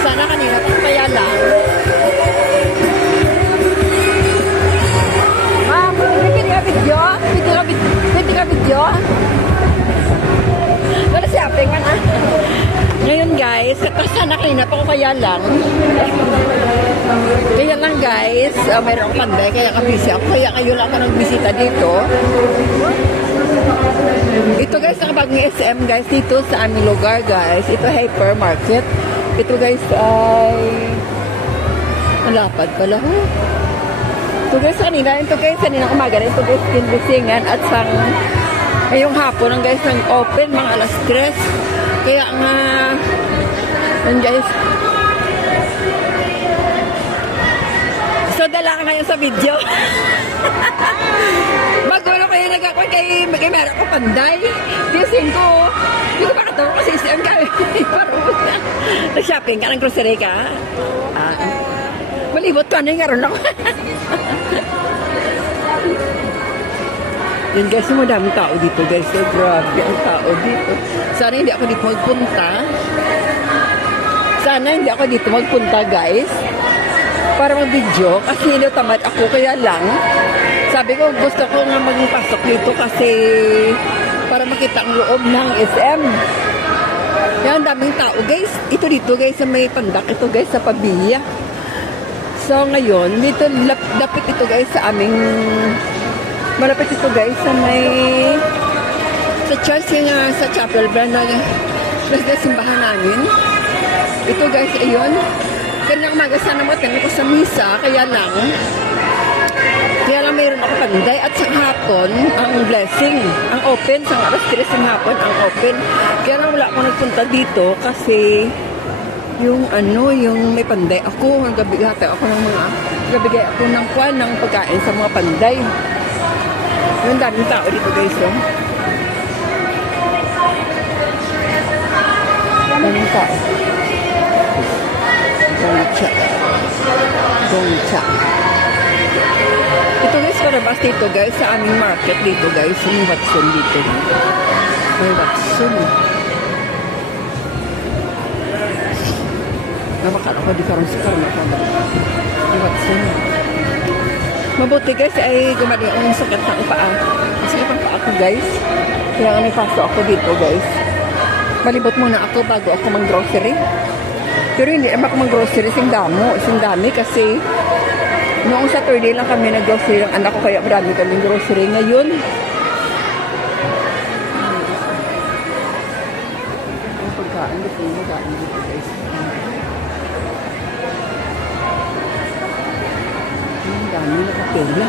Sana kanina pa kaya lang. Ma'am, pwede ka video? Pwede ka video? Wala shopping man ah. Ngayon guys, sana kanina pa ko kaya lang. Kaya lang guys, mayroon akong panday, kaya ka-busy ako. Kaya kayo lang ako nagbisita dito. Ito guys, ang bagong SM guys, dito sa aming lugar guys. Ito hypermarket. Ito guys ay malapad pala. Ito guys, kanina umaga rin. Ito guys, kinbisingan at sang ngayong hapon ang guys, nang open mga alas 3. Kaya nga, yun guys. So, dala ka ngayon sa video. Magulo kayo nagkakon kay meron ko panday. Dising ko. Hindi ko makatawa kasi isang kami. Nag-shopping ka ng grocery ka. Malibot ka na yung karoon ako. Yan guys, yung madaming tao dito guys. So, grabe ang tao dito. Sana hindi ako dito magpunta guys. Para mag-video. Kasi tamad ako kaya lang. Sabi ko, gusto ko nga magpasok dito kasi para makita ang loob ng SM. Yan, daming tao guys. Ito dito guys, sa may pandak. Ito guys, sa Pabilia. So ngayon, dito lapit ito guys sa aming malapit ito guys sa may sa church nga sa chapel brand na simbahan namin. Ito guys, ayun. Kaya umaga sana mo ko sa misa, kaya lang mayroon ako panday at sa hapon ang blessing, ang open, sa alas 3 ng hapon ang open. Kaya lang wala ako nagpunta dito kasi yung may panday ako, nagabigay ako ng kwan ng pagkain sa mga panday. Yung daming tao dito guys, oh. Daming tao. Gongcha. Ito guys, parabas dito guys, sa aming market dito guys, yung Watson dito. May Watson. Namakala ko di karong sukar na kami. May Watson. Mabuti guys ay gumaling ang sakit ng paa. Masakit ang paa ko guys. Kaya nga nagpaso ako dito guys. Malibot muna ako bago ako mag-grocery. Pero hindi ako mag-grocery sing dami kasi noong Saturday lang kami nag-grocery ng anak ko kaya marami kaming grocery ngayon. Ang pagkaan dito guys. Ang dami nakapila.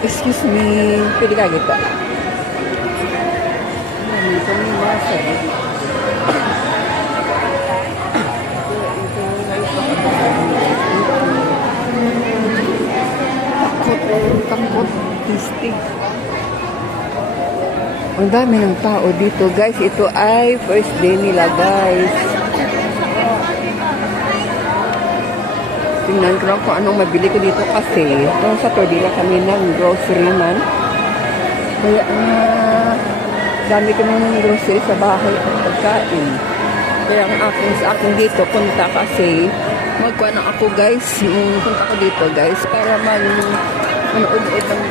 Excuse me, pwede ka gito. Ito may masa. Takot. Tistig. Ang dami ng tao dito guys. Ito ay first day nila guys. Tingnan ko lang kung anong mabili ko dito kasi noong Saturday lang kami ng grocery man. Kaya dami kami ng grocery sa bahay at pagkain. Kaya sa akin dito punta kasi magkuha na ako guys. Punta ko dito guys para manood-ood ng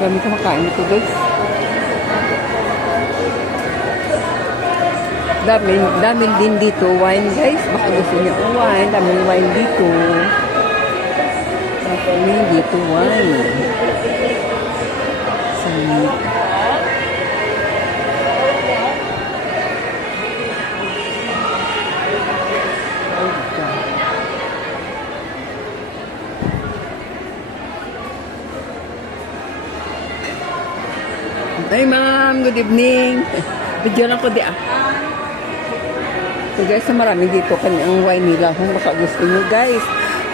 dami kumakain dito guys. Dami din dito wine guys. Baka gusto niyo wine. Dami wine dito. Dami dito wine. Ay, ma'am. Good evening. Video lang ko di ah. So guys, marami dito kanyang wine nila. Kung baka gusto nyo guys.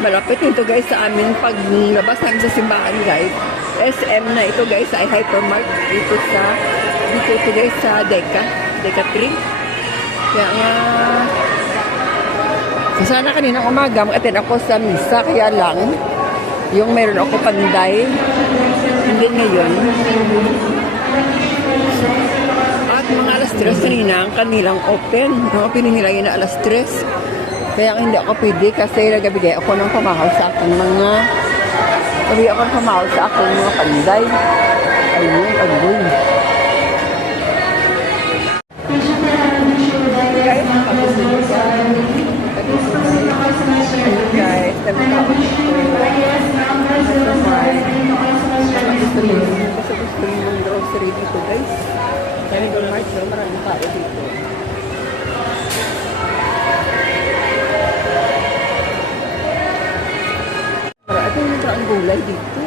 Malapit nito guys sa amin paglabas namin sa simbahan guys. SM na ito guys ay hypermart dito ito guys sa Deca 3. Kaya nga sana kaninang umaga mag-attend ako sa misa, kaya lang yung meron ako panday hindi ngayon. At mga alas 3 kanina ang kanilang open. Open nila yun na alas 3. Kaya hindi ako pwede kasi nagabigay ako ng pamahal sa aking mga panday. Ayun, agoy. Guys, kami tao dito. Gusto yung grocery dito guys. Kami doon March, maraming tao dito. Ito yung ang gulay dito.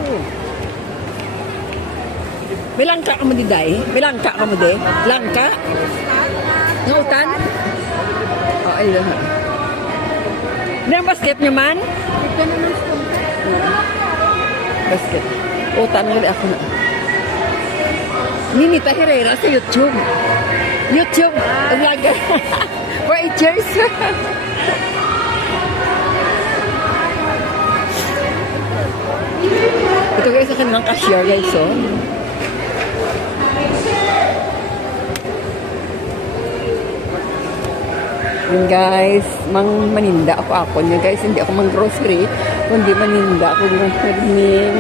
May langka ka mo di day? May langka ka mo di? Langka? Ngutan? Oh, ayun na. Hindi ang basket nyo man? Ito na ng spoon. Basket. Utan nga ako na. Ninita Herrera sa YouTube. YouTube vlogger. For 8 years. Ito guys, sa kanilang cashier guys, oh. Yun guys, maninda ako nyo guys, hindi ako mang-grocery, kundi maninda ako ng morning.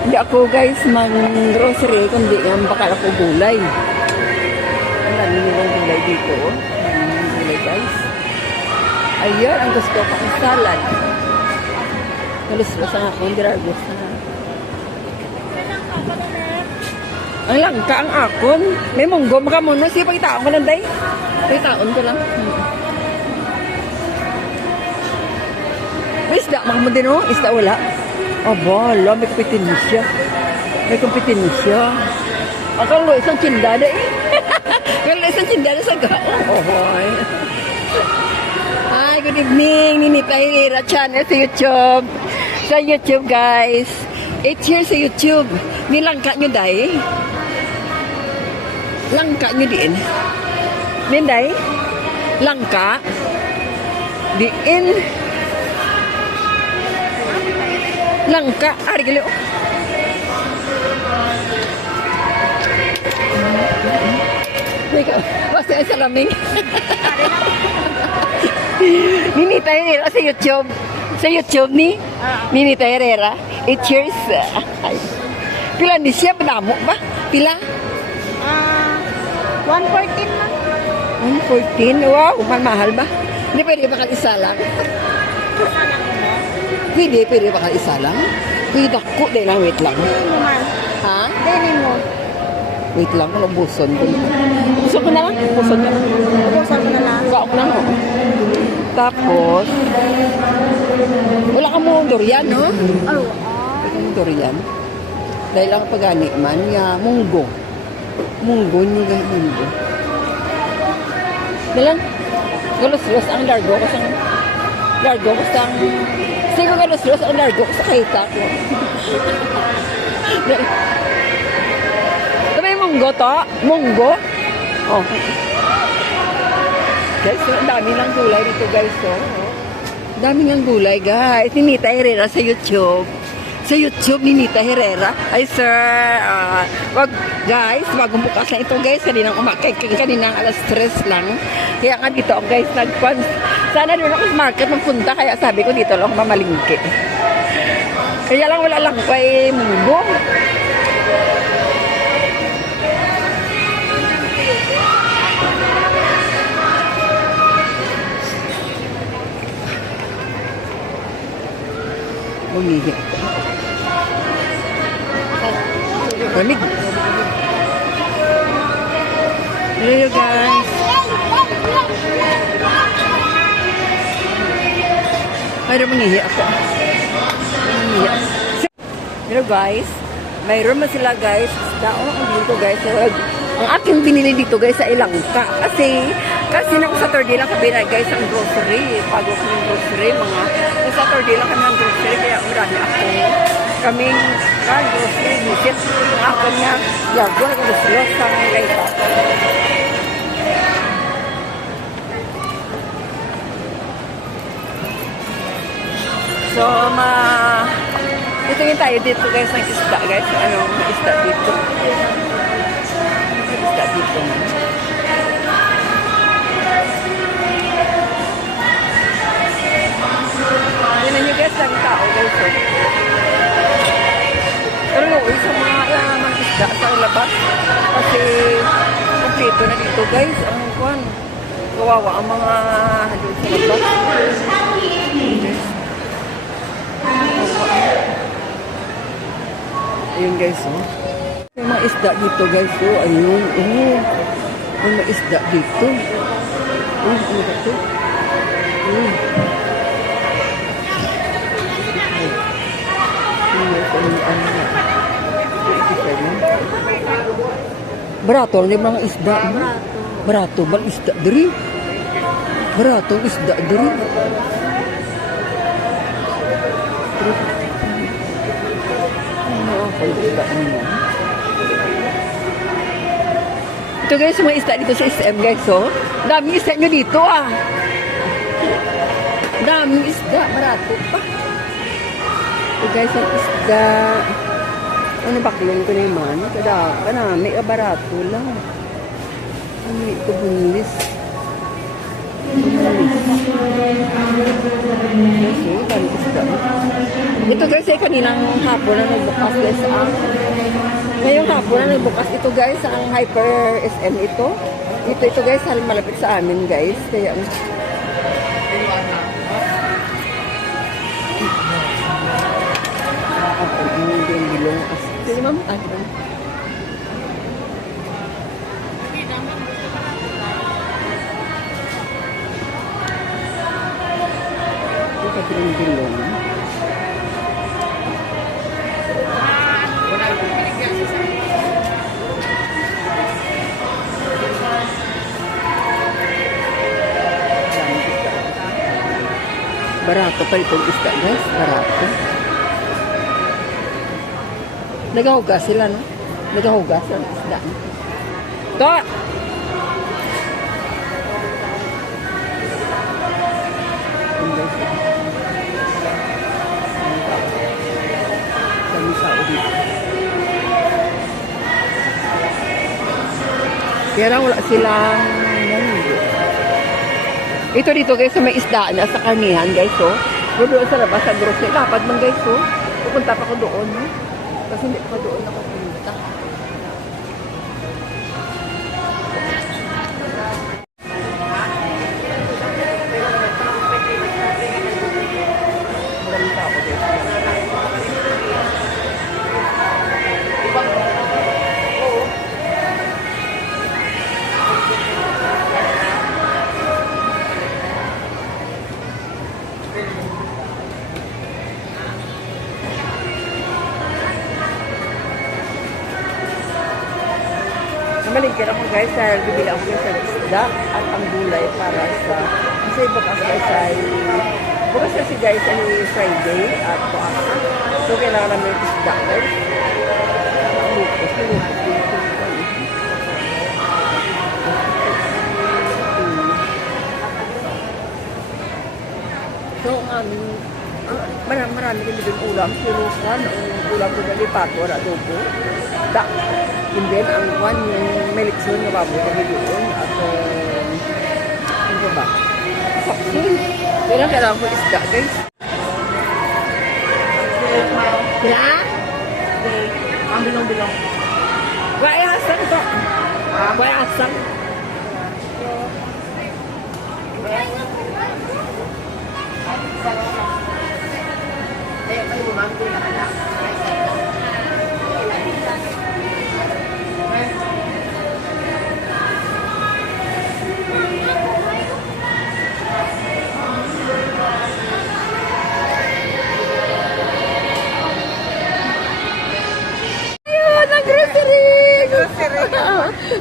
Hindi ako guys mang-grocery, kundi yung bakal ako gulay. Ang dami nilang gulay dito, oh. Ang gulay guys. Ayan, ang gusto ko ang salad. Naluslos ang akong diragos na. Ang langka ang akon. May munggo, maka muna. Sige, pagkitaon ko lang, day. Pagkitaon ko lang. May isda, mga mo din, oh. Isda wala. Aba, ala, may kompetensya. May kompetensya. Akala, isang tsindada, eh. Akala, isang tsindada sa gaon. Ohoy. Hi, good evening. Ninita Herrera channel sa YouTube. Sa YouTube, guys. 8 years sa YouTube. Nilangka nyo, day. Langka nyo din. Ninday? Langka? Diin. Langka. Ari gili, oh. Basta ay salaming. Ninita Herrera sa YouTube. Sa YouTube ni Ninita Herrera. 8 years. Pila ni siya? Madamo ba? Pila? 114 lang. 114? Wow, mahal ba? Hindi pwede ba isa lang? Pwede ba isa lang? Pwede ako, dahil lang, wait lang. Dili mo man. Ha? Dili mo. Wait lang, kung buson ko. Buson ko na lang? Buson ko na lang. Ubusan mo na lang. Buson ko na lang. Tapos, wala ka mo durian, no? Oh, Durian. Dahil lang pagani man, munggo. Munggo nyo guys, munggo. Dalang, galos-los ang largo ko sa sige galos-los ang largo ko sa kahita ko. Ito may munggo to? Munggo? Oh. Guys, ang dami ng gulay dito guys, oh. Dami ng gulay guys. Ninita Herrera sa YouTube. Sa YouTube ni Ninita Herrera. Ay sir, guys, bagong bukas na ito guys. Kaninang alas 3 lang. Kaya nga dito ako guys, sana doon ako sa market magpunta. Kaya sabi ko dito lang mamalingki. Kaya lang wala lang ko ay munggo. Bumili. Lamig. Hello guys. Pero mangihi ako. Hello guys. mayroon man sila guys. Daon ang dito guys. So, ang aking binili dito guys sa Ilangka. Kasi nang Saturday lang kami na guys ang grocery. Pagod ko ng grocery. Nang Saturday lang kami ng grocery. Kaya marami ako. Kaming grocery. Visit. Ang ako niya. Yago na gusto sa mga guys. So, tingin tayo dito guys ng isda guys. Anong isda dito? Isda dito. Tingnan nyo guys, ang tao guys. Oh. Pero yung isang mga isda sa labas. Kasi kompleto na dito guys. Ang kwan. Kawawa ang mga doon sa labas. Ayun guys, oh. May mga isda dito guys, oh. Ayun, oh. May mga isda dito. Oh, ano ba ito? Oh. Barato, ano yung mga isda? Barato, bal isda diri? Barato, isda diri? Ito guys, mga isda dito sa SM guys, oh. Daming isda nyo dito, ah. Daming isda, barato pa. Ito guys, ang isda. Ano ba kulong ko naman? Kada, may barato lang. Ano ito, bunlis. Ito guys ay kaninang hapon na nagbukas guys ngayong hapon na nagbukas ito guys ang Hyper SM ito guys malapit sa amin guys kaya sige ma'am bilong. Barato pa itong isda guys, barato. Nagahugas sila, no? Nagahugas ang isda. To! Kaya lang wala silang ito dito guys sa may isda na sa karnihan guys oh. Doon sa labas sa grocery. Dapat man guys oh. Pupunta pa ko doon no? Kasi hindi pa doon ako pumunta. Maraming tao guys. Maligyan ako guys dahil bibili ako guys sa isda at ang gulay para sa kasi bukas guys ay bukas kasi guys ay Friday at bukas so kailangan namin yung isda guys so marami kami din ulam sinukan ang ulam ko na lipato at adobo da and then ang one yung melitson na baboy kami doon at ano ba saksin kaya kailangan ko isda guys kaya ang bilong-bilong kaya asang to kaya asang eh may bumangko na anak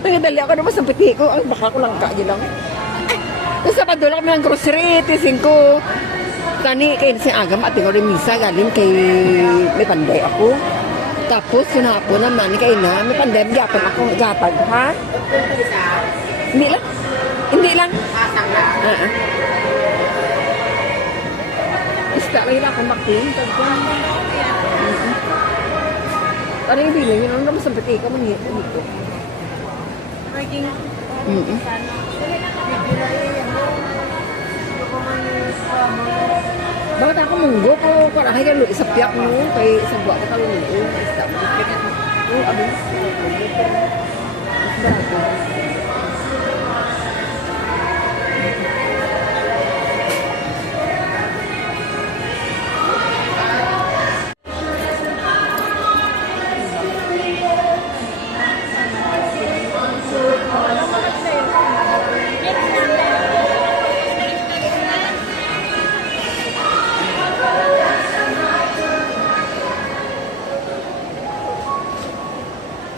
Nangadali ako naman sa piti ko. Ay, baka ko lang kaya lang. Tapos sa padulo kami ng grocery, tising ko. Tani, kayo na siyang agam at tingin ko rin misa galing kay may panday ako. Tapos, yun po naman, kayo na, may panday, gapon ako, gatag, ha? Hindi lang. Hindi lang. Isda lang hila akong makin. Ano yung bilang yun? Ano naman sa pati ka manghit dito? Naging, Bakit ako munggo ko? Parang kaya kalo isa piyak mo. Kaya isang buwa ko kalo munggo. Isda mo. Abis. Barato.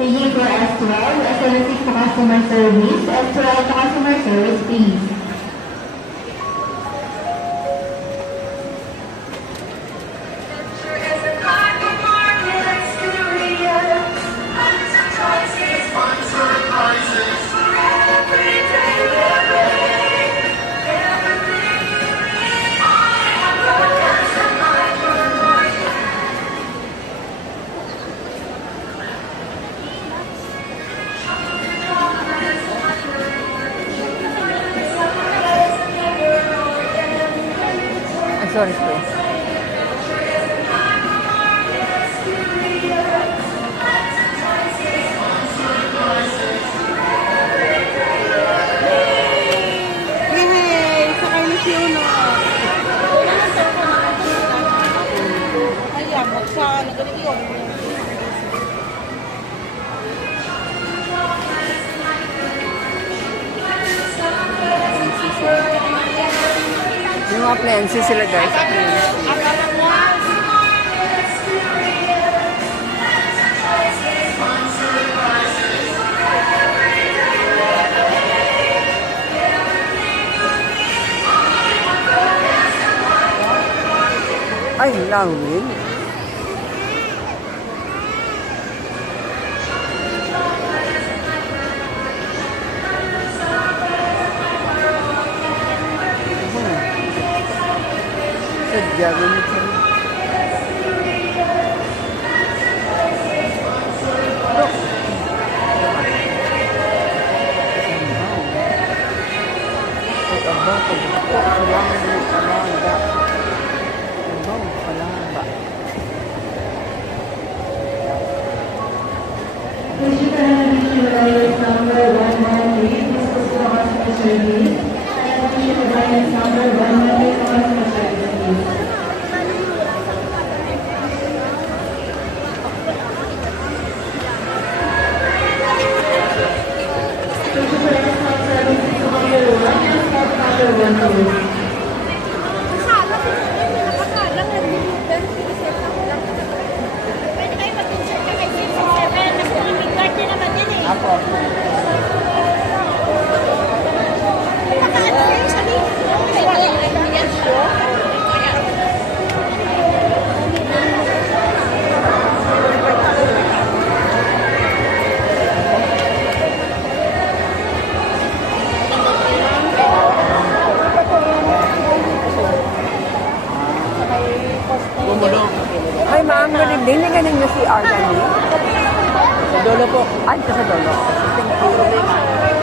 Thank you for S12. S11 to customer service. S12 to customer service, please. Sorry, sorry. Yay! Sakay na si Uno. Ay, magsa, nagaling yun. Yung appliances sila guys. Ay, lawin. Sadya, ganit siya. Number 113, this is the customer service. Number 113, customer service, please. Pwede kayo mag-insert ka kay 667. Mas kumimigard din naman din eh. Ako. Makaano kayo sabi? Ay, ma'am, ganun din. Ganun yung CR na niyo. Sa dolo po. Ay, sa dolo. Thank you.